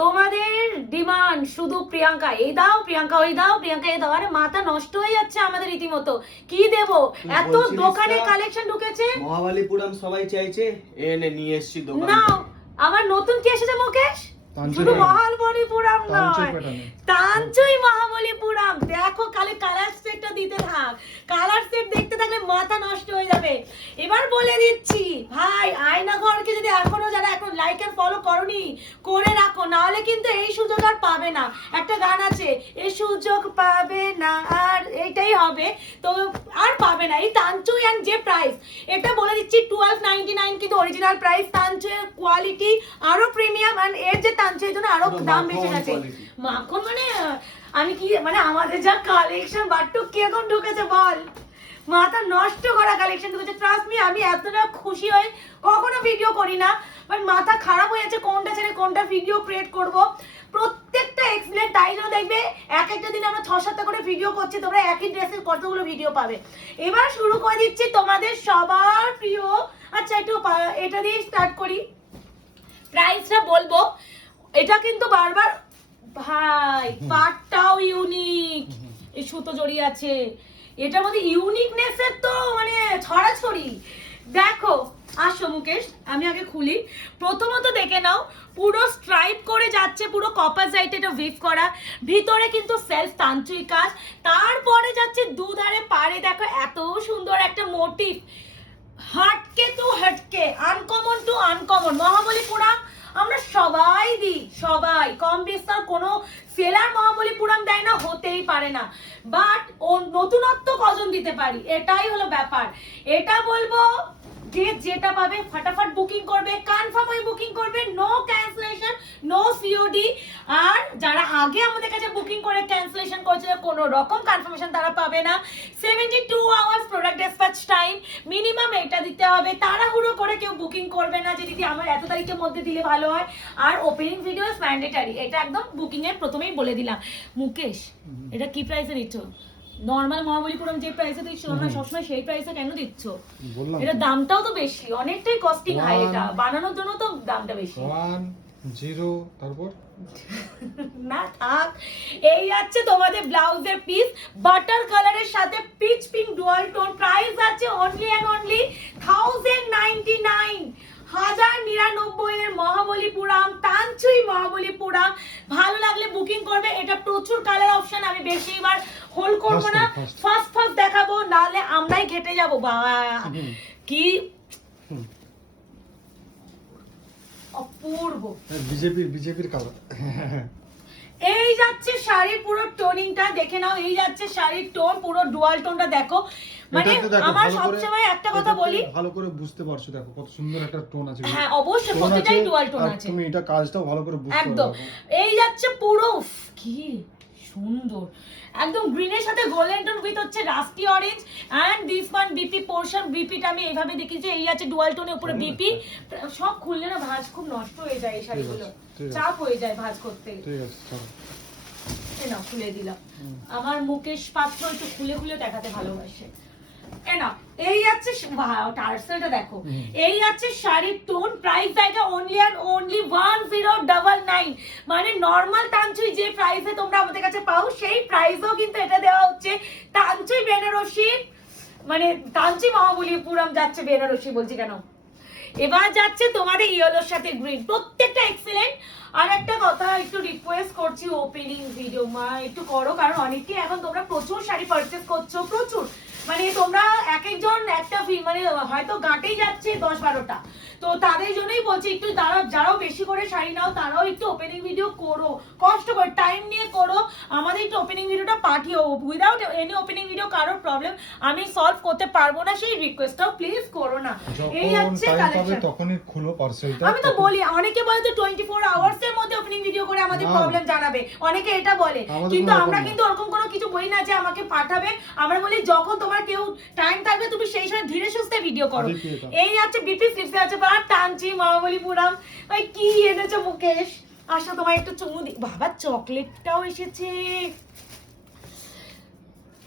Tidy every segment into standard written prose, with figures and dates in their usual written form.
তোমাদের ডিমান্ড শুধু প্রিয়াঙ্কা এই দাও, প্রিয়াঙ্কা ওই দাও, প্রিয়াঙ্কা এই দাও। আরে মাথা নষ্ট হয়ে যাচ্ছে আমাদের রীতিমতো। কি দেব? এত দোকানে কালেকশন ঢুকেছে। মহাবলীপুরম সবাই চাইছে, এনে নিয়ে এসেছি দোকান না থেকে। আমার নতুন কি এসেছে মুকেশ? শুধু মহাবলীপুরম নয়, তাঞ্চুই মহাবলীপুরম। দেখো কালে কালার সেটটা দিতে থাক, কালার সেট দেখতে থাকলে মাথা নষ্ট হয়ে যাবে। এবার বলে দিচ্ছি ভাই, আয়না ঘরকে যদি এখনো যারা এখন লাইক আর ফলো করনি করে রাখো, নাহলে কিন্তু এই সুযোগ আর পাবে না। একটা গান আছে, এই সুযোগ পাবে না, আর এইটাই হবে তো, আর পাবে না। এই তাঞ্চুই অ্যান্ড যে প্রাইস, এটা বলে দিচ্ছি 1299 কিন্তু অরিজিনাল প্রাইস। তাঞ্চুইয়ের কোয়ালিটি আরো প্রিমিয়াম, আর এর যে তাঞ্চুইয়ের জন্য আরো দাম বেশি গেছে। মাখন মানে আমি কি মানে আমাদের যা কালেকশন বাট্টু কিরকম ঢুকেছে বল, মাথা নষ্ট করা কালেকশন ঢুকেছে। ট্রাস্ট মি, আমি এতটা খুশি হই কখনো ভিডিও করি না, বাট মাথা খারাপ হয়ে যাচ্ছে কোনটা ছেড়ে কোনটা ভিডিও ক্রিয়েট করব। প্রত্যেকটা এক্সপ্লেন, তাই জন্য দেখবে এক একটা দিন আমরা 6-7টা করে ভিডিও করছি, তোমরা একই ড্রেসের কতগুলো ভিডিও পাবে। এবার শুরু করে দিচ্ছি তোমাদের সবার প্রিয়। আচ্ছা একটু এটা দিয়ে স্টার্ট করি, প্রাইসটা বলবো। এটা কিন্তু বারবার ভাই পাটটাও ইউনিক, এই সুতো জড়িয়ে আছে, এটার মধ্যে ইউনিকনেসের তো মানে ছড়াছড়ি। দেখো আসো মুকেশ, আমি আগে খুলি। প্রথমত দেখে নাও, পুরো স্ট্রাইপ করে যাচ্ছে, পুরো কপার সাইড এটা উইভ করা, ভিতরে কিন্তু সেলফ তান্ত্রিক কাজ, তারপরে যাচ্ছে দুধারে পাড়ে দেখো এত সুন্দর একটা মোটিভ, হাটকে টু হাটকে, আনকমন টু আনকমন। মহাবলীপুরম আমরা সবাই দিই, সবাই কম বিস্তার, কোনো সেলার মহাবলীপুরম দেয় না, হতেই পারে না। বাট ও নতুনত্ব কজন দিতে পারি, এটাই হলো ব্যাপার। এটা বলবো যে যেটা পাবে ফটাফট বুকিং করবে, কনফার্ম হয়ে বুকিং করবে, নো ক্যান্সেলেশন, নো সিওডি। আর যারা আগে আমাদের কাছে বুকিং করে ক্যান্সেলেশন করছে, কোনো রকম কনফার্মেশন তারা পাবে না। 72 hours product dispatch time minimum এটা দিতে হবে। তাড়াহুড়ো করে কেউ বুকিং করবে না যে দিদি আমার এত তারিখের মধ্যে দিলে ভালো হয়। আর ওপেনিং ভিডিও ইজ ম্যান্ডেটরি, এটা একদম বুকিং এর প্রথমেই বলে দিলাম। মুকেশ এটা কি প্রাইসে দিচ্ছ? নরমাল মহাবলীপুরম যে প্রাইসে দিচ্ছ তোমরা সবসময় সেই প্রাইসে কেন দিচ্ছ? এটা দামটাও তো বেশি, অনেকটাই কস্টিং হাই, এটা বানানোর জন্য তো দামটা বেশি। 10 তারপর না থাক। এই আছে তোমাদের ব্লাউজের পিস, বাটার কালারের সাথে pitch pink dual tone. Price আছে অনলি এন্ড অনলি 1099, 1099 এর মহাবলীপুরম, তাঞ্চুই মহাবলীপুরম। ভালো লাগলে বুকিং করবে। এটা প্রচুর কালার অপশন, আমি বেশি এবার হোল্ড করবো না, ফার্স্ট দেখাবো, নাহলে আমরাই ঘেটে যাবো। বাবা কি অপূর্ব, বিজেপির কালার। এই যাচ্ছে শাড়ির পুরো টোনিংটা দেখে নাও, এই যাচ্ছে শাড়ির টোন, পুরো ডুয়াল টোনটা দেখো। মানে আমার সবসময় একটা কথা বলি, ভালো করে বুঝতে পারছো, দেখো কত সুন্দর একটা টোন আছে। হ্যাঁ অবশ্যই প্রত্যেকটাই ডুয়াল টোন আছে, তুমি এটা কাজটাও ভালো করে বুঝতে পারবে একদম। এই যাচ্ছে পুরো কি সুন্দর, একদম গ্রিনের সাথে গোল্ডেন টোন উইথ হচ্ছে rusty orange, and this one BP portion. বিপিটা আমি এইভাবে দেখিয়েছি, এই আছে ডুয়াল টোনের উপরে বিপি। সব খুললে না ভাঁজ খুব নষ্ট হয়ে যায়, এই শাড়িগুলো চাপ হয়ে যায় ভাঁজ করতে। ঠিক আছে চলো, এই নাও খুলে দিলাম। আমার মুকেশ পাত্র একটু খুলে খুলে দেখাতে ভালোবাসে। এই আছে টার্সেলটা দেখো, এই আছে শাড়ির টোন। প্রাইস জায়গা অনলি এন্ড অনলি 1099, মানে নরমাল তাঞ্চুই যে প্রাইসে তোমরা আমাদের কাছে পাও সেই প্রাইসেও কিন্তু এটা দেওয়া হচ্ছে। তাঞ্চুই বেনারসি, মানে তাঞ্চুই মহাবলীপুরম যাচ্ছে বেনারসি বলছি কেন। এবার যাচ্ছে তোমাদের ইয়েলোর সাথে গ্রিন, প্রত্যেকটা এক্সেলেন্ট। আর একটা কথা একটু রিকোয়েস্ট করছি, ওপেনিং ভিডিও মা একটু করো, কারণ অনেকেই এখন তোমরা প্রচুর শাড়ি পারচেজ করছো, প্রচুর, মানে তোমরা এক একজন একটা মানে হয়তো গাঁটেই যাচ্ছে 10-12টা, তো তাদের জন্যই বলছি একটু যারাও বেশি করে শাড়ি নাও তারাও একটু ওপেনিং ভিডিও করো, কষ্ট করে টাইম নিয়ে করো, আমাদের একটু ওপেনিং ভিডিওটা পাঠিও। উইদাউট এনি ওপেনিং ভিডিও কারোর প্রবলেম আমি সলভ করতে পারবো না, সেই রিকোয়েস্টটাও প্লিজ করো না। এই হচ্ছে কালেকশন, তখনই খুলো পার্সেলটা। আমি তো বলি, অনেকে বলে তো 24 আওয়ার্স এর মধ্যে ওপেনিং ভিডিও করে আমাদের প্রবলেম জানাবে, অনেকে এটা বলে, কিন্তু আমরা কিন্তু ওরকম কোনো কিছু বলি না যে আমাকে পাঠাবে। আমরা বলি যখন তোমার কেউ টাইম থাকবে তুমি সেই সময় ধীরে সুস্থে ভিডিও করো। এই আছে বিপি স্লিপসে আছে টানচি মহাবলীপুরম। ভাই কি এনেছো মুকেশ, আসো তোমার একটু চুমু দি। বাবা চকলেটটাও এসেছে,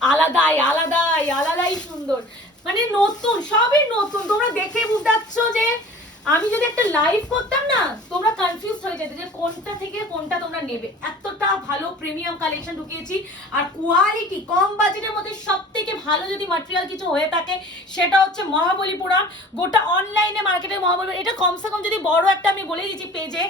আলাদাই সুন্দর, মানে নতুন, সবই নতুন। তোমরা দেখে বুঝতে পারছো যে আমি যদি একটা লাইভ করতাম না, তোমরা কনফিউজ হয়ে যেতে যে কোনটা থেকে কোনটা তোমরা নেবে। এতটা ভালো প্রিমিয়াম কালেকশন ঢুকিয়েছি, আর কোয়ালিটি কম বাজেটের মধ্যে সব থেকে ভালো যদি ম্যাটেরিয়াল কিছু হয়ে থাকে সেটা হচ্ছে মহাবলীপুরম। গোটা অনলাইনে মার্কেটে মহাবলীপুরম, এটা কমসে কম যদি বড় একটা আমি বলেই দিচ্ছি পেজে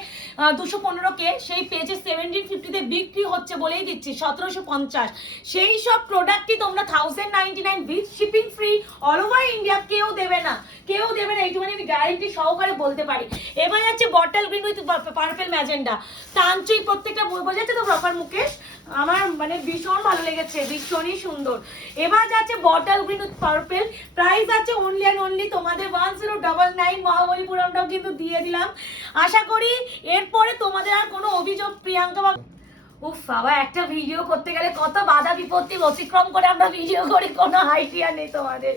215K, সেই পেজে 1750 বিক্রি হচ্ছে বলেই দিচ্ছি 1750। সেই সব প্রোডাক্টই তোমরা 1099 with shipping free all over India. কেউ দেবে না, কেউ দেবে না, এইটুখানি আমি গ্যারান্টি সহকারে বলতে পারি। এবার যাচ্ছে bottle green with purple magenta, tanchoi প্রত্যেকটা বোঝাচ্ছে তো প্রপার মুকেশ, আমার মানে ভীষণ ভালো লেগেছে, ভীষণই সুন্দর। এবার যাচ্ছে bottle green with purple, price আছে অনলি অ্যান্ড অনলি তোমাদের 1099। মহাবলীপুরমটাও কিন্তু দিয়ে দিলাম। আশা করি এরপরে তোমাদের আর কোনো অভিযোগ প্রিয়াঙ্কা বা উফ বাবা, একটা ভিডিও করতে গেলে কত বাধা বিপত্তি অতিক্রম করে আমরা ভিডিও করি, কোনো আইডিয়া নেই তোমাদের।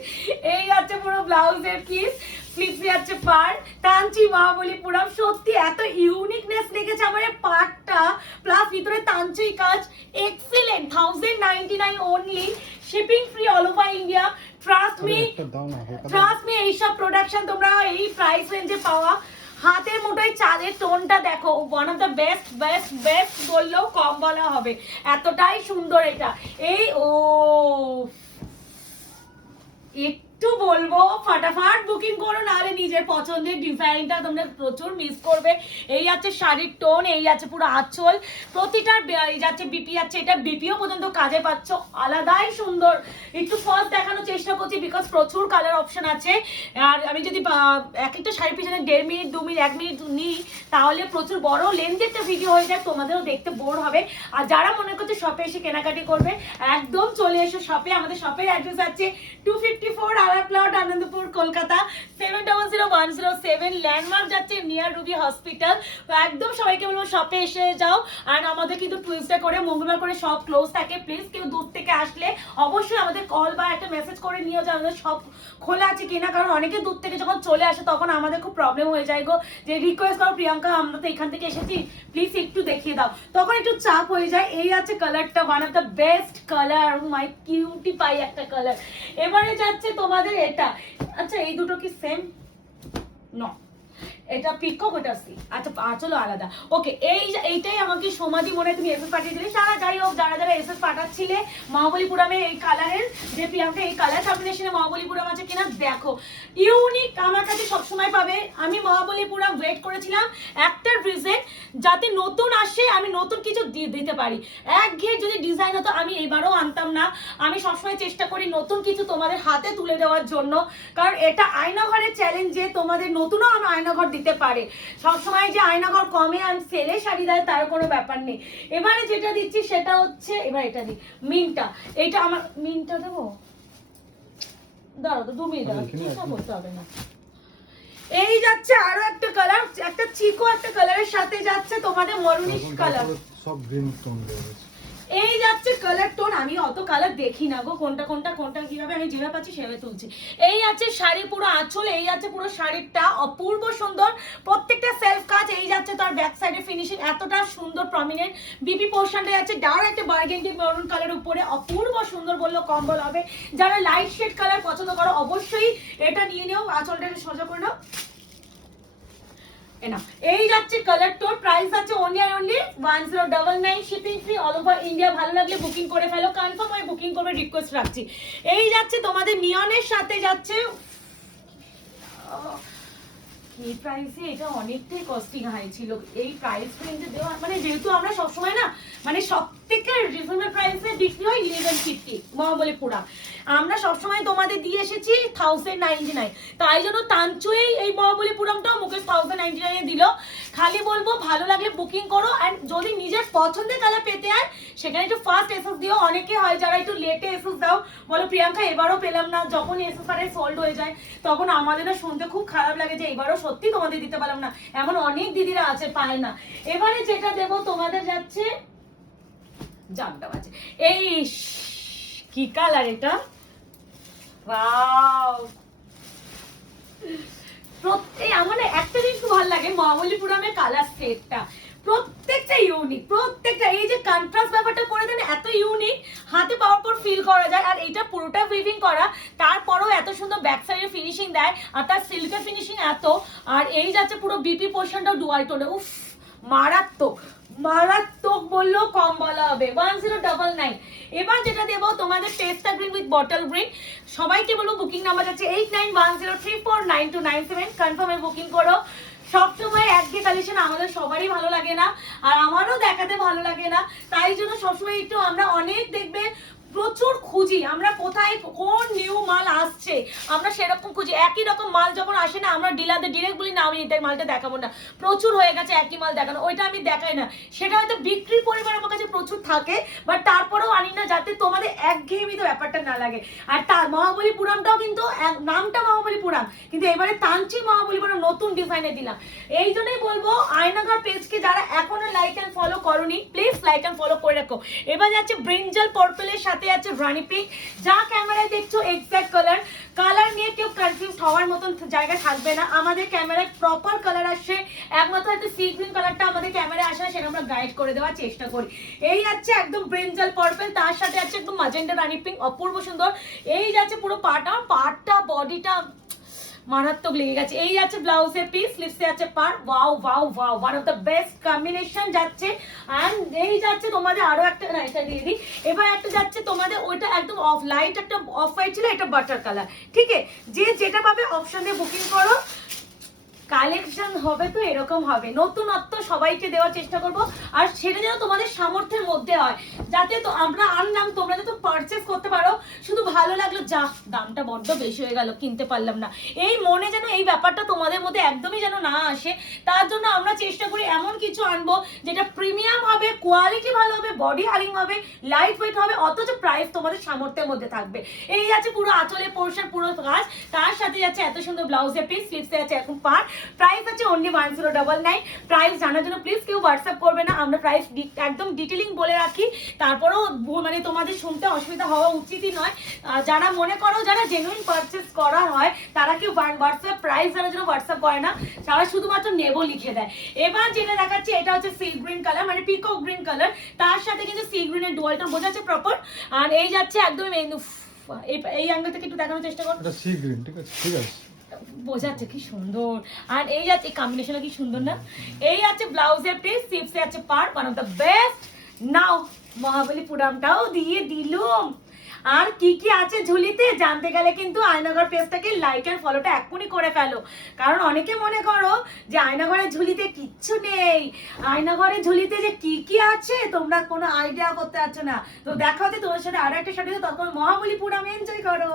এই যাচ্ছে পুরো ব্লাউজের পিস, ফ্লিপসি যাচ্ছে পার, টানচি মহাবলীপুরম। সত্যি এত ইউনিকনেস লেগেছে আমার এই পার্টটা, প্লাস ভিতরে টানচি কাজ, excellent. 1099 only, shipping free all over India. Trust me এইসব প্রোডাকশন তোমরা এই প্রাইস রেঞ্জে পাওয়া। হাতের মুঠোয় চালের টোনটা দেখো, one of the best best best বললেও কম বলা হবে, এতটাই সুন্দর এটা। এই ও একটু বলবো ফাটাফাট বুকিং করো, নাহলে নিজের পছন্দের ডিজাইনটা তোমরা প্রচুর মিস করবে। এই আছে শাড়ির টোন, এই আছে পুরো আঁচল, প্রতিটার এই যাচ্ছে বিপি আছে, এটা বিপিও পর্যন্ত কাজে পাচ্ছ, আলাদাই সুন্দর। একটু ফার্স্ট দেখানোর চেষ্টা করছি বিকজ প্রচুর কালার অপশন আছে। আর আমি যদি এক একটা শাড়ির পিছনে 1.5 মিনিট 2 মিনিট 1 মিনিট নিই তাহলে প্রচুর বড় লেন্থ একটা ভিডিও হয়ে যায়, তোমাদেরও দেখতে বোর হবে। আর যারা মনে করছে শপে এসে কেনাকাটি করবে, একদম চলে এসো শপে। আমাদের শপের অ্যাড্রেস আছে 254 আলার প্লট, আনন্দপুর, কলকাতা 700107। ল্যান্ডমার্ক যাচ্ছে নিয়ার রুবি হসপিটাল। তো একদম সবাইকে বলবো শপে এসে যাও। আর আমাদের কিন্তু টুইসডে করে মঙ্গলবার করে সব ক্লোজ থাকে। প্লিজ কেউ দূর থেকে আসলে অবশ্যই আমাদের কল বা একটা মেসেজ করে নিয়ে যাও আমাদের সব খোলা আছে কিনা, কারণ অনেকে দূর থেকে যখন চলে আসে তখন আমাদের খুব প্রবলেম হয়ে যায় গো, যে রিকোয়েস্ট করো প্রিয়াঙ্কা আমরা তো এখান থেকে এসেছি প্লিজ একটু দেখিয়ে দাও, তখন একটু চাপ হয়ে যায়। এই আছে কালারটা, one of the best colour, my cutie pie একটা কালার। এবারে যাচ্ছে তোমাদের এটা, আচ্ছা এই দুটো কি সেম? ন, এটা পিকক, ওটা সি। আচ্ছা চলো আলাদা, ওকে। এইটাই আমাকে সমাধি মনে তুমি এসএস পাঠিয়ে দিলে। সারা যাই হোক, যারা যারা এসএস পাঠাচ্ছিলে মহাবলীপুরমে এই কালারের, যে প্রিয়াঙ্কা এই কালার কম্বিনেশনে মহাবলীপুরম আছে কিনা দেখো, ইউনিক আমার কাছে সবসময় পাবে। আমি মহাবলীপুরম ওয়েট করেছিলাম একটা রিজন, যাতে নতুন আসে আমি নতুন কিছু দিতে পারি। একঘেয়ে যদি ডিজাইন হতো আমি এবারও আনতাম না। আমি সবসময় চেষ্টা করি নতুন কিছু তোমাদের হাতে তুলে দেওয়ার জন্য, কারণ এটা আয়নাঘরের চ্যালেঞ্জ যে তোমাদের নতুনও আমি আয়নাঘর দিতে পারে। সবসময় যে আয়নাঘর কমে আর সেলে শাড়ি দেয় তার কোনো ব্যাপার নেই। এবারে যেটা দিচ্ছি সেটা হচ্ছে, এবার এটা দিই মিনটা। এটা আমার মিনটা দেবো, দাঁড়াও তো 2 মিনিট করতে হবে না। এই যাচ্ছে আরো একটা কালার, একটা চিকো একটা কালারের সাথে যাচ্ছে তোমাদের মরুনিশ কালার, সব গ্রিন টোন দেওয়া আছে। এই যাচ্ছে কালার টোন। আমি অত কালার দেখি না গো, কোনটা কোনটা কোনটা কিভাবে, আমি যেভাবে পাচ্ছি সেভাবে তুলছি। এই আছে শাড়ি পুরো আঁচল, এই আছে পুরো শাড়িটা অপূর্ব সুন্দর, প্রত্যেকটা সেলফ কাজ। এই যাচ্ছে তার ব্যাক সাইডে ফিনিশিং এতটা সুন্দর প্রমিনেন্ট, বিপি পোর্শনটা যাচ্ছে ডার্ক একটা বার্গেন্ডি মেরুন কালার উপরে, অপূর্ব সুন্দর বললেও কম বলা হবে। যারা লাইট শেড কালার পছন্দ করো অবশ্যই এটা নিয়ে নিও। আঁচলটা একটু সোজা করে নাও। এই যাচ্ছে কালার টোন, প্রাইস আছে অনলি আর only 1099, shipping free all over India. ভালো লাগলে বুকিং করে ফেলো, কনফার্ম হয়ে বুকিং করবে, রিকোয়েস্ট রাখছি। এই যাচ্ছে তোমাদের নিয়নের সাথে যাচ্ছে, এই প্রাইসে এটা অনেকটাই কস্টিং হাই ছিল। এই প্রাইস রেঞ্জে দেওয়া মানে, যেহেতু আমরা সবসময় না মানে সব থেকে রিজনেবল প্রাইসে বিক্রি হয় 1150 মহাবলীপুরম, আমরা সবসময় তোমাদের দিয়ে এসেছি 1099। তাই জন্য তাঞ্চুই এই মহাবলীপুরমটাও মুকেশ 1099 দিল। খালি বলবো ভালো লাগলে বুকিং করো, অ্যান্ড যদি নিজের পছন্দের কালার পেতে হয় সেখানে একটু ফার্স্ট এসএস দিও। অনেকে হয় যারা একটু লেটে এসএস দাও, বলো প্রিয়াঙ্কা এবারও পেলাম না, যখন এসএস আর সোল্ড হয়ে যায় তখন আমাদের না শুনতে খুব খারাপ লাগে যে এবারও সত্যি তোমাদের দিতে পারলাম না। এমন অনেক দিদিরা আছে পায় না। এবারে যেটা দেবো তোমাদের যাচ্ছে জামটা আছে, এই কি কালার এটা, ওয়াও। প্রত্যেক আমার একটা জিনিস খুব ভালো লাগে মহাবলীপুরমের কালার সেটটা, প্রত্যেকটা প্রত্যেকটা ইউনিক, প্রত্যেকটা এই যে কন্ট্রাস্ট ব্যাপারটা করে দেন এত ইউনিক, হাতে পাওয়ার পর ফিল করা যায়। আর এটা পুরোটা উইভিং করা, তারপরও এত সুন্দর ব্যাক সাইডে ফিনিশিং দেয়, আর তার সিল্কের ফিনিশিং এত। আর এই যাচ্ছে পুরো বিপি পোর্শনটাও ডুয়াল টোনে, উফ মারাত্মক মারাত্মক বললেও কম বলা হবে। 1099। এবার যেটা দেবো তোমাদের পেস্তা গ্রিন উইথ বটল গ্রিন। সবাইকে বলবো বুকিং নাম্বার যাচ্ছে 8910349297, কনফার্মে বুকিং করো। সবসময় একঘেয়ে কালেকশন আমাদের সবারই ভালো লাগে না, আর আমারও দেখাতে ভালো লাগে না, তাই জন্য সবসময় একটু আমরা অনেক দেখবে প্রচুর খুঁজি আমরা কোথায় কোন নিউ মাল আসছে, আমরা সেরকম খুঁজি। একই রকম মাল যখন আসে না, আমরা ডিলারদের ডিরেক্ট বলি না আমি এটাই মালটা দেখাবো না, প্রচুর হয়ে গেছে একই মাল দেখানো, ওইটা আমি দেখাই না। সেটা হয়তো বিক্রির পরিমাণ আমার কাছে প্রচুর থাকে, বাট তারপরেও আনি না যাতে তোমাদের একঘেয়েমিত ব্যাপারটা না লাগে। আর তার মহাবলীপুরমটাও কিন্তু নামটা মহাবলীপুরম, কিন্তু এবারে তাঞ্চি মহাবলীপুরম নতুন ডিজাইনে দিলাম। এই জন্যই বলবো আয়নাঘর পেজকে যারা এখনো লাইক অ্যান্ড ফলো করোনি, প্লিজ লাইক অ্যান্ড ফলো করে রাখো। এবার যাচ্ছে ব্রিঞ্জাল পার্পলের সাথে আছে রানি পিঙ্ক, যা ক্যামেরায় দেখছো এক্সাক্ট কালার নিয়ে কেউ কনফিউজ হওয়ার মতন জায়গা থাকবে না। আমাদের ক্যামেরায় প্রপার কালার আসছে, একমাত্র হয়তো সি গ্রিন কালারটা আমাদের ক্যামেরায় আসে না, সেটা আমরা গাইড করে দেওয়ার চেষ্টা করি। এই যাচ্ছে একদম ব্রিঞ্জাল পার্পল, তার সাথে আছে একদম ম্যাজেন্টা রানি পিঙ্ক, অপূর্ব সুন্দর। এই যাচ্ছে পুরো পার্টটা বডিটা মারাত্মক লেগে গেছে। এই আছে ব্লাউজের পিস, স্লিভসে আছে পার, wow wow wow, one of the best combination যাচ্ছে। এন্ড এই যাচ্ছে তোমাদের আরো একটা, না এটা দিয়ে দিই। এবার একটা যাচ্ছে তোমাদের ওইটা একদম অফ লাইট, একটা অফ হোয়াইট ছিল, এটা বাটার কালার। ঠিক আছে, যে যেটা পাবে অপশন দিয়ে বুকিং করো। কালেকশন হবে তো এরকম হবে, নতুনত্ব সবাইকে দেওয়ার চেষ্টা করব, আর সেটা যেন তোমাদের সামর্থ্যের মধ্যে হয়, যাতে তো আমরা আনলাম তোমরা যাতে পারচেস করতে পারো। শুধু ভালো লাগলো যা দামটা বড্ড বেশি হয়ে গেল কিনতে পারলাম না, এই মনে যেন এই ব্যাপারটা তোমাদের মধ্যে একদমই যেন না আসে। তার জন্য আমরা চেষ্টা করি এমন কিছু আনবো যেটা প্রিমিয়াম হবে, কোয়ালিটি ভালো হবে, বডি হালিং হবে, লাইট ওয়েট হবে, অথচ প্রাইস তোমাদের সামর্থ্যের মধ্যে থাকবে। এই আছে পুরো আঁচলের পোর্শন, পুরো কাজ, তার সাথে যাচ্ছে এত সুন্দর ব্লাউজের পিস, স্লিভসে আছে এখন পার। প্রাইস আছে অনলি 1099। প্রাইস জানার জন্য প্লিজ কেউ হোয়াটসঅ্যাপ করবে না, আমরা প্রাইস একদম ডিটেলিং বলে রাখি, তারপরেও মানে তোমাদের শুনতে অসুবিধা হওয়া উচিতই নয়। যারা মনে করো যারা জেনুইন পারচেস করা হয় তারা কেউ হোয়াটসঅ্যাপ প্রাইস জানার জন্য হোয়াটসঅ্যাপ করে না, তারা শুধুমাত্র নেবো লিখে দেয়। এবার যেটা দেখাচ্ছি এটা হচ্ছে সি গ্রিন কালার, মানে পিকক গ্রিন কালার, তার সাথে কিন্তু সি গ্রিনের ডুয়ালটা বোঝা যাচ্ছে প্রপার। আর এই যাচ্ছে একদম এই অ্যাঙ্গেল থেকে একটু দেখানোর চেষ্টা করো, এটা সি গ্রিন, ঠিক আছে ঠিক আছে, বোঝাচ্ছে কি সুন্দর। আর এই যাচ্ছে কম্বিনেশনটা কি সুন্দর না। এই আছে ব্লাউজের পিস, স্লিভসে আছে পার, ওয়ান অফ দ্য বেস্ট। নাও মহাবলীপুরমটাও দিয়ে দিলুম। আর কি কি আছে ঝুলিতে জানতে গেলে কিন্তু আয়নাঘর পেজটাকে লাইক এন্ড ফলোটা এক্ষুনি করে ফেলো, কারণ অনেকে মনে করো যে আয়নাঘরের ঝুলিতে কিচ্ছু নেই, আয়নাঘরের ঝুলিতে যে কি কি আছে তোমরা কোনো আইডিয়া করতে পারছো না। তো দেখা হচ্ছে তোমার সাথে আরো একটা সাথে, তখন মহাবলীপুরম এনজয় করো।